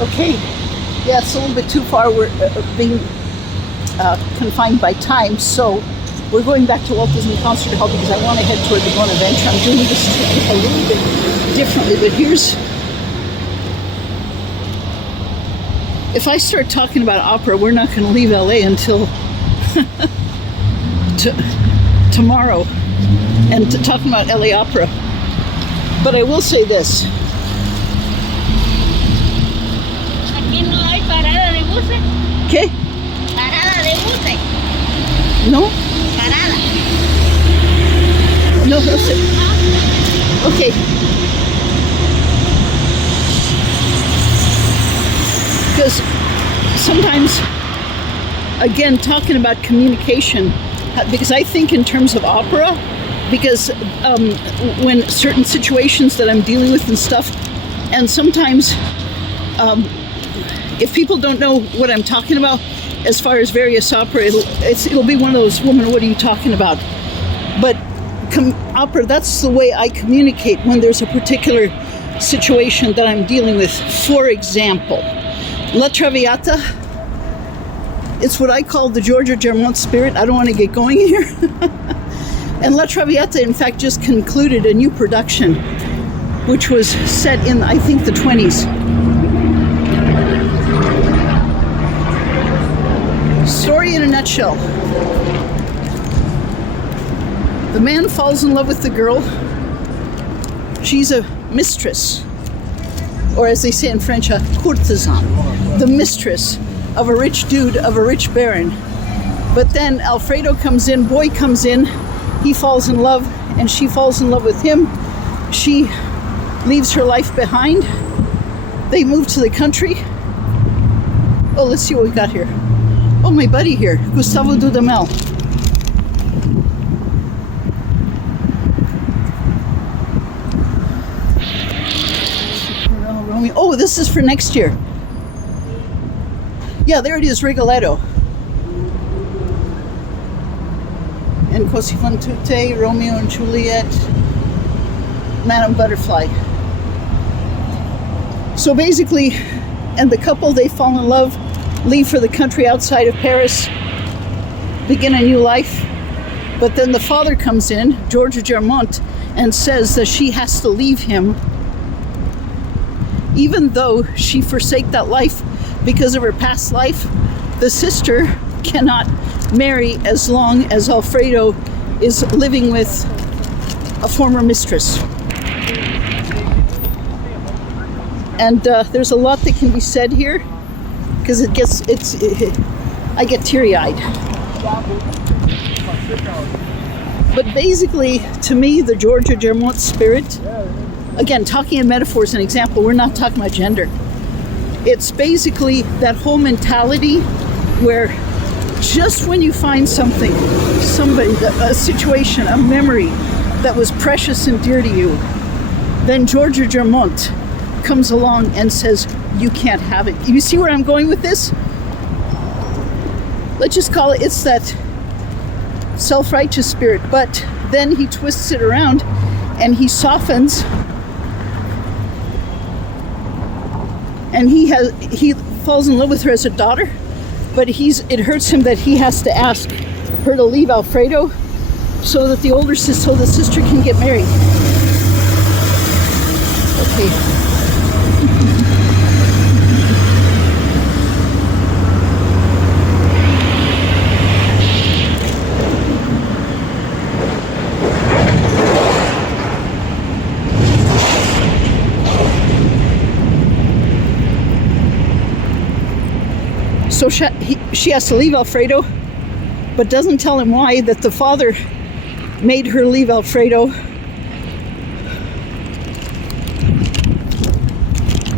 Okay, yeah, it's a little bit too far. We're being confined by time, so we're going back to Walt Disney Concert Hall because I want to head toward the Bonaventure. I'm doing this a little bit differently, but here's... If I start talking about opera, we're not going to leave LA until tomorrow, and talking about LA opera. But I will say this. Aquí no hay parada de buses. ¿Qué? Parada de buses. No? Parada. No, no sé. Okay. Because sometimes, again, talking about communication, because I think in terms of opera, because when certain situations that I'm dealing with and stuff, and sometimes if people don't know what I'm talking about as far as various opera, it'll be one of those, woman, what are you talking about? But opera, that's the way I communicate when there's a particular situation that I'm dealing with. For example, La Traviata, it's what I call the Giorgio Germont spirit. I don't want to get going here. And La Traviata, in fact, just concluded a new production, which was set in, I think, the 20s. Story in a nutshell. The man falls in love with the girl. She's a mistress, or as they say in French, a courtesan, the mistress of a rich dude, of a rich baron. But then Alfredo comes in, boy comes in, he falls in love, and she falls in love with him. She leaves her life behind. They move to the country. Oh, let's see what we got here. Oh, my buddy here, Gustavo Dudamel. Oh, this is for next year. Yeah, there it is, Rigoletto. And Così fan tutte, Romeo and Juliet, Madame Butterfly. So basically, and the couple, they fall in love, leave for the country outside of Paris, begin a new life. But then the father comes in, Giorgio Germont, and says that she has to leave him, even though she forsake that life because of her past life. The sister cannot marry as long as Alfredo is living with a former mistress. And there's a lot that can be said here, because I get teary-eyed. But basically, to me, the Giorgio Germont spirit, again, talking in metaphors and example, we're not talking about gender. It's basically that whole mentality where just when you find something, somebody, a situation, a memory that was precious and dear to you, then Giorgio Germont comes along and says, you can't have it. You see where I'm going with this? Let's just call it, it's that self-righteous spirit, but then he twists it around and he softens, and he falls in love with her as a daughter, but it hurts him that he has to ask her to leave Alfredo so that the sister can get married. Okay. So she has to leave Alfredo, but doesn't tell him why, that the father made her leave Alfredo.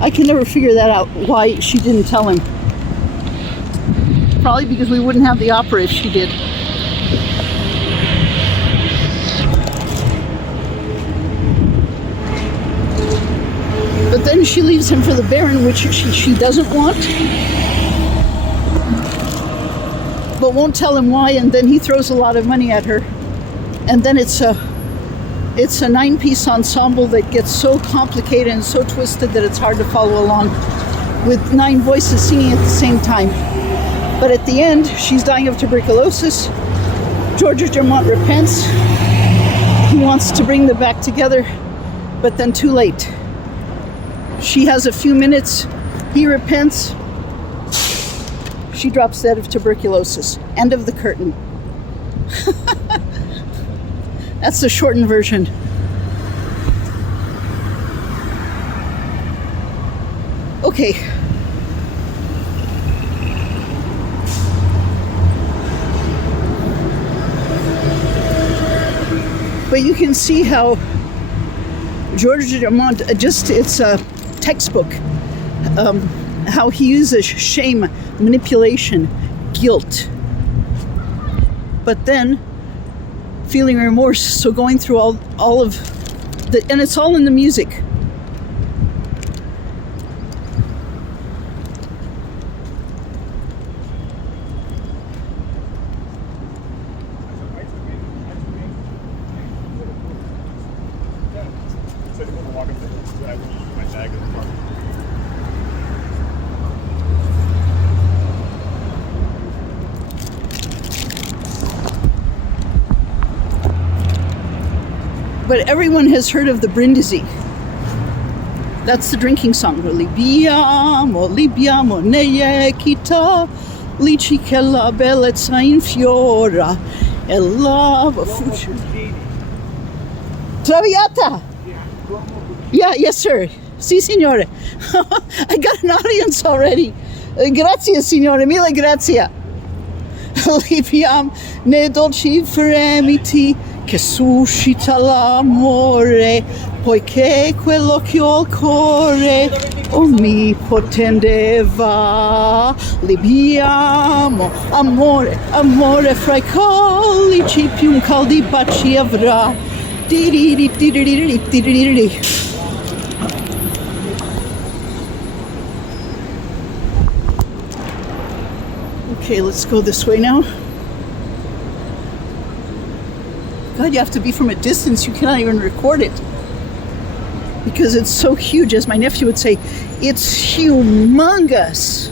I can never figure that out, why she didn't tell him. Probably because we wouldn't have the opera if she did. But then she leaves him for the Baron, which she doesn't want, but won't tell him why, and then he throws a lot of money at her. And then it's a 9-piece ensemble that gets so complicated and so twisted that it's hard to follow along. with 9 voices singing at the same time. But at the end, she's dying of tuberculosis. Georgia Germont repents. He wants to bring them back together, but then too late. She has a few minutes. He repents. She drops dead of tuberculosis. End of the curtain. That's the shortened version. Okay. But you can see how George Dumont, it's a textbook, how he uses shame, manipulation, guilt. But then feeling remorse, so going through all of the, and it's all in the music. But everyone has heard of the Brindisi. That's the drinking song. Libiamo, libiamo, neye kita, lici che la bellezza infiora, e lava fuccia. Traviata! Yeah, yes, sir. Si, signore. I got an audience already. Grazie, signore. Mille grazie. Libiam ne dolci fremiti che suscita l'amore, poiché quello che ho al cuore mi potendeva. Libiamo, amore, amore fra i collici, più un caldi baci avrà. Okay, let's go this way now. God, you have to be from a distance. You cannot even record it because it's so huge. As my nephew would say, it's humongous.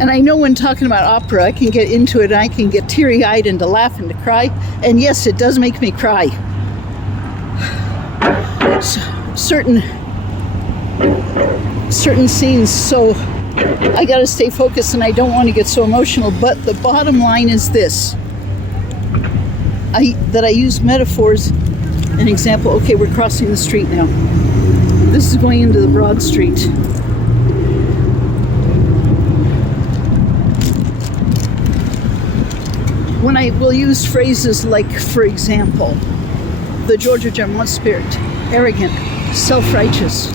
And I know when talking about opera, I can get into it, and I can get teary-eyed and to laugh and to cry. And yes, it does make me cry. Certain scenes, so I gotta stay focused and I don't want to get so emotional. But the bottom line is this. I use metaphors. An example, okay, we're crossing the street now. This is going into the broad street. When I will use phrases like, for example, the Georgia Germont spirit, arrogant, self-righteous,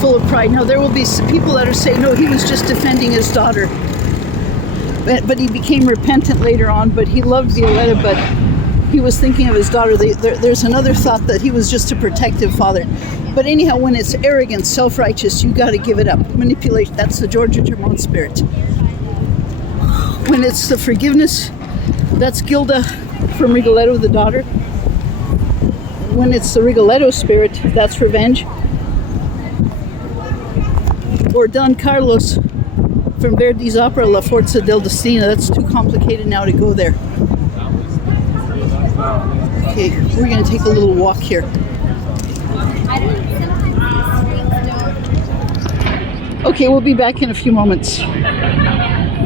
full of pride. Now there will be people that are saying, no, he was just defending his daughter. But he became repentant later on, but he loved Violetta, but he was thinking of his daughter. There's another thought that he was just a protective father. But anyhow, when it's arrogant, self-righteous, you got to give it up. Manipulation, that's the Georgia Germont spirit. When it's the forgiveness, that's Gilda from Rigoletto the Daughter. When it's the Rigoletto spirit, that's Revenge. Or Don Carlos from Verdi's opera La Forza del Destino. That's too complicated now to go there. Okay, we're going to take a little walk here. Okay, we'll be back in a few moments.